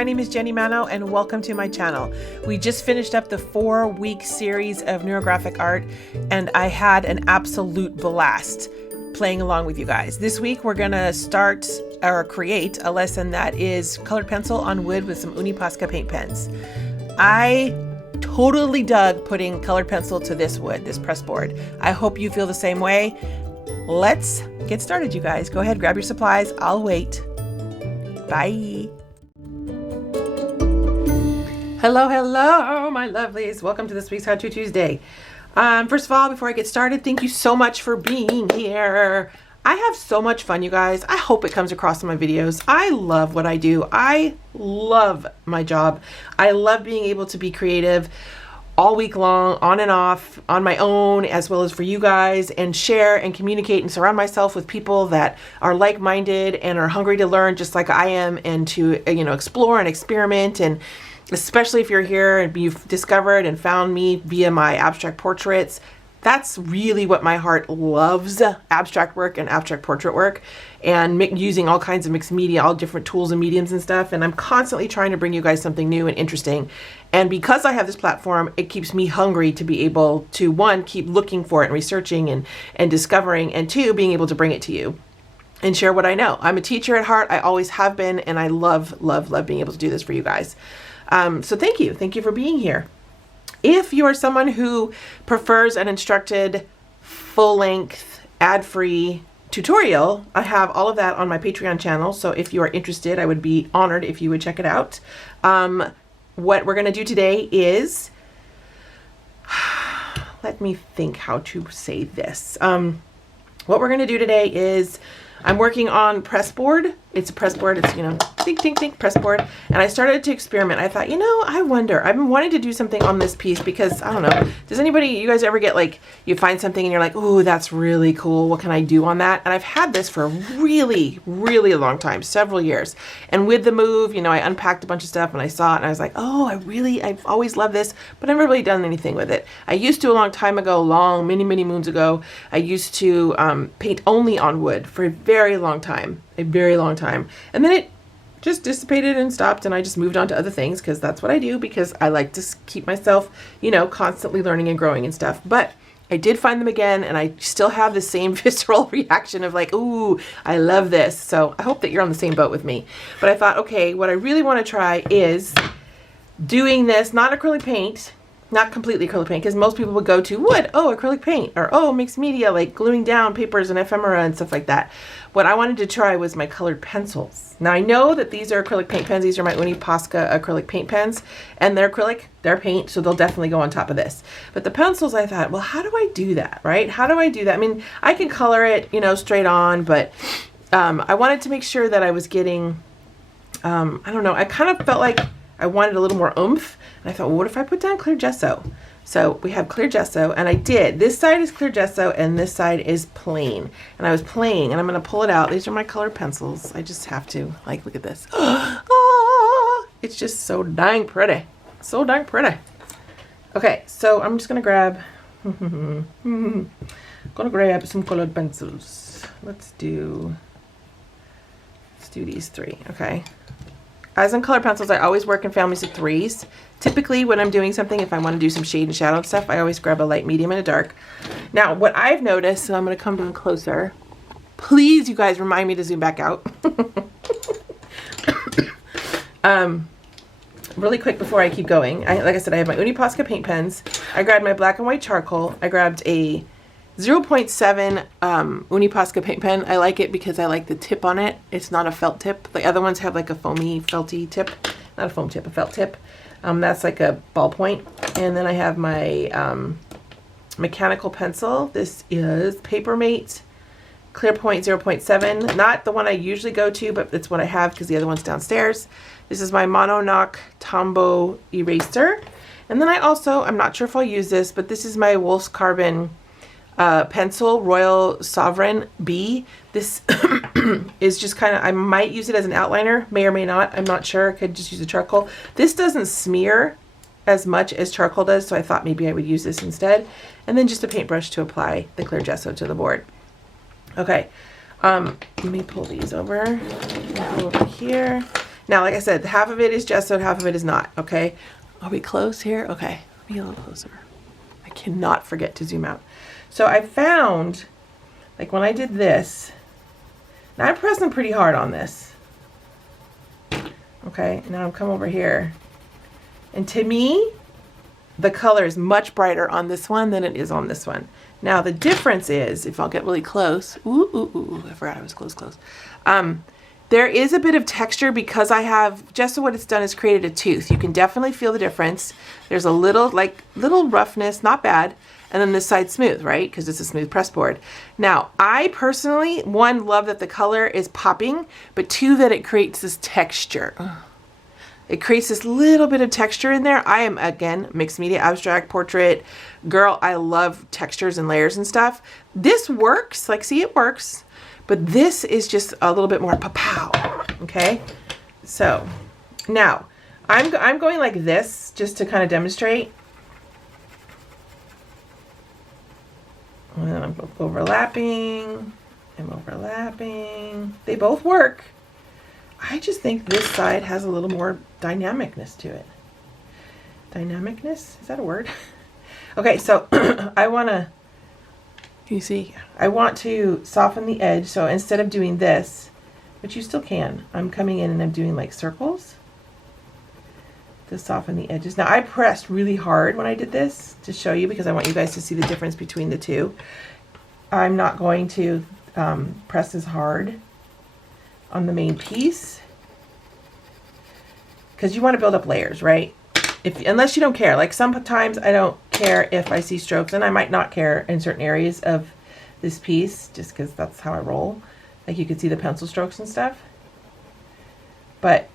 my name is Jenny Mano and welcome to my channel. We just finished up the 4-week series of neurographic art and I had an absolute blast playing along with you guys. This week we're gonna start or create a lesson that is colored pencil on wood with some Uni Posca paint pens. I totally dug putting colored pencil to this wood, this press board. I hope you feel the same way. Let's get started, you guys. Go ahead, grab your supplies. I'll wait. Bye. Hello, my lovelies. Welcome to this week's How To Tuesday. First of all, before I get started, thank you so much for being here. I have so much fun, you guys. I hope it comes across in my videos. I love what I do. I love my job. I love being able to be creative all week long, on and off, on my own, as well as for you guys, and share and communicate and surround myself with people that are like-minded and are hungry to learn just like I am, and to, explore and experiment. And especially if you're here and you've discovered and found me via my abstract portraits, that's really what my heart loves: abstract work and abstract portrait work, and using all kinds of mixed media, all different tools and mediums and stuff. And I'm constantly trying to bring you guys something new and interesting. And because I have this platform, it keeps me hungry to be able to, one, keep looking for it and researching and discovering, and two, being able to bring it to you and share what I know. I'm a teacher at heart. I always have been, and I love being able to do this for you guys. So thank you. Thank you for being here. If you are someone who prefers an instructed, full-length, ad-free tutorial, I have all of that on my Patreon channel. So if you are interested, I would be honored if you would check it out. What we're going to do today is, let me think how to say this. What we're going to do today is, I'm working on press board. It's a press board. It's, think, press board. And I started to experiment. I thought, I wonder, I've been wanting to do something on this piece because, I don't know, does you guys ever get like, you find something and you're like, ooh, that's really cool. What can I do on that? And I've had this for a really, really long time, several years. And with the move, I unpacked a bunch of stuff and I saw it and I was like, oh, I've always loved this, but I've never really done anything with it. I used to a long time ago, many moons ago, I used to paint only on wood for a very long time. And then it just dissipated and stopped, and I just moved on to other things because that's what I do, because I like to keep myself, constantly learning and growing and stuff. But I did find them again, and I still have the same visceral reaction of like, ooh, I love this. So I hope that you're on the same boat with me. But I thought, okay, what I really want to try is doing this, not acrylic paint, not completely acrylic paint, because most people would go to wood, oh, acrylic paint, or oh, mixed media, like gluing down papers and ephemera and stuff like that. What I wanted to try was my colored pencils. Now I know that these are acrylic paint pens. These are my Uni Posca acrylic paint pens, and they're acrylic, they're paint, so they'll definitely go on top of this. But the pencils, I thought, well, how do I do that, right? How do I do that? I mean, I can color it, straight on, but I wanted to make sure that I was getting, I don't know, I kind of felt like I wanted a little more oomph. And I thought, well, what if I put down clear gesso? So we have clear gesso, and I did. This side is clear gesso, and this side is plain. And I was playing, and I'm going to pull it out. These are my colored pencils. I just have to, look at this. Oh, it's just so dang pretty. So dang pretty. Okay, so I'm just going to grab, some colored pencils. Let's do these three, okay? As in color pencils, I always work in families of 3s. Typically, when I'm doing something, if I want to do some shade and shadow and stuff, I always grab a light, medium, and a dark. Now, what I've noticed, and I'm going to come down closer. Please, you guys, remind me to zoom back out. Really quick before I keep going. Like I said, I have my Uni Posca paint pens. I grabbed my black and white charcoal. I grabbed a 0.7 Uni Posca paint pen. I like it because I like the tip on it. It's not a felt tip. The other ones have like a foamy, felty tip. Not a foam tip, a felt tip. That's like a ballpoint. And then I have my mechanical pencil. This is Papermate Clear Point 0.7. Not the one I usually go to, but it's what I have because the other one's downstairs. This is my Mononoke Tombow eraser. And then I also, I'm not sure if I'll use this, but this is my Wolf's Carbon pencil, Royal Sovereign B. This is just kind of, I might use it as an outliner, may or may not, I'm not sure. I could just use a charcoal. This doesn't smear as much as charcoal does, so I thought maybe I would use this instead. And then just a paintbrush to apply the clear gesso to the board. Okay, let me pull these over. Pull over here. Now, like I said, half of it is gessoed, half of it is not, okay? Are we close here? Okay, let me get a little closer. I cannot forget to zoom out. So I found, like when I did this, now I'm pressing pretty hard on this. Okay, now I'm come over here. And to me, the color is much brighter on this one than it is on this one. Now the difference is, if I'll get really close, I forgot I was close. There is a bit of texture because I have, gesso what it's done is created a tooth. You can definitely feel the difference. There's a little roughness, not bad. And then this side's smooth, right? Because it's a smooth press board. Now, I personally, one, love that the color is popping, but two, that it creates this texture. It creates this little bit of texture in there. I am, again, mixed media, abstract, portrait. Girl, I love textures and layers and stuff. This works, like, see, it works. But this is just a little bit more pa-pow, okay? So, now, I'm going like this just to kind of demonstrate. And I'm overlapping, I'm overlapping. They both work. I just think this side has a little more dynamicness to it. Dynamicness? Is that a word? Okay, so I want to, you see, I want to soften the edge. So instead of doing this, which you still can, I'm coming in and I'm doing like circles to soften the edges. Now I pressed really hard when I did this to show you because I want you guys to see the difference between the two. I'm not going to press as hard on the main piece because you want to build up layers, right? Unless you don't care. Like sometimes I don't care if I see strokes, and I might not care in certain areas of this piece just because that's how I roll. Like you can see the pencil strokes and stuff. But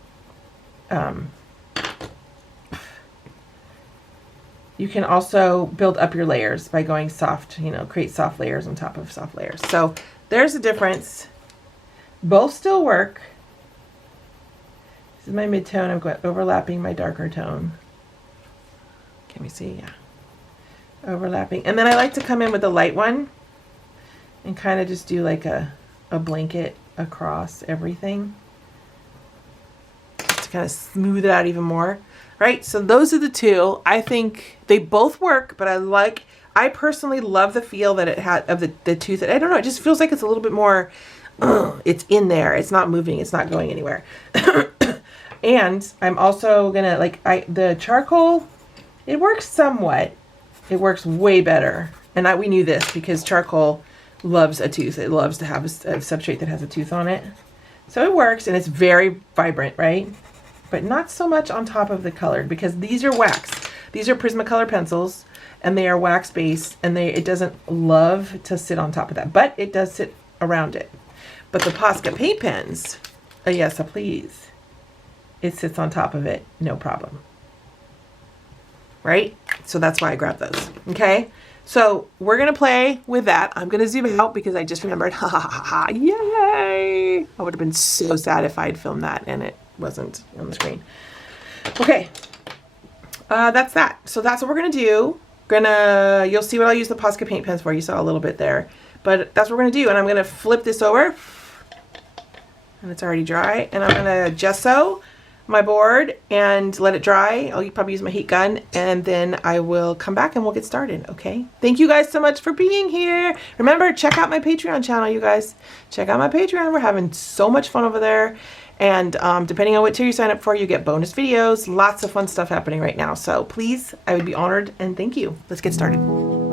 you can also build up your layers by going soft, you know, create soft layers on top of soft layers. So there's a difference. Both still work. This is my mid-tone. I'm going overlapping my darker tone. Can we see? Yeah. Overlapping. And then I like to come in with the light one and kind of just do like a blanket across everything. Just to kind of smooth it out even more. Right? So those are the two. I think they both work, but I personally love the feel that it had of the tooth. I don't know. It just feels like it's a little bit more, it's in there. It's not moving. It's not going anywhere. And I'm also gonna, the charcoal, it works somewhat. It works way better. And we knew this because charcoal loves a tooth. It loves to have a substrate that has a tooth on it. So it works, and it's very vibrant, right? But not so much on top of the colored because these are wax. These are Prismacolor pencils, and they are wax based, and it doesn't love to sit on top of that, but it does sit around it. But the Posca paint pens, yes, please, it sits on top of it, no problem. Right? So that's why I grabbed those. Okay? So we're gonna play with that. I'm gonna zoom out because I just remembered. Ha ha ha ha! Yay! I would have been so sad if I had filmed that and it wasn't on the screen. Okay, that's that. So that's what we're gonna do. You'll see what I'll use the Posca paint pens for. You saw a little bit there, but that's what we're gonna do. And I'm gonna flip this over, and it's already dry. And I'm gonna gesso my board and let it dry. I'll probably use my heat gun, and then I will come back and we'll get started. Okay. Thank you guys so much for being here. Remember, check out my Patreon channel, you guys. Check out my Patreon. We're having so much fun over there. And depending on what tier you sign up for, you get bonus videos. Lots of fun stuff happening right now. So please, I would be honored, and thank you. Let's get started.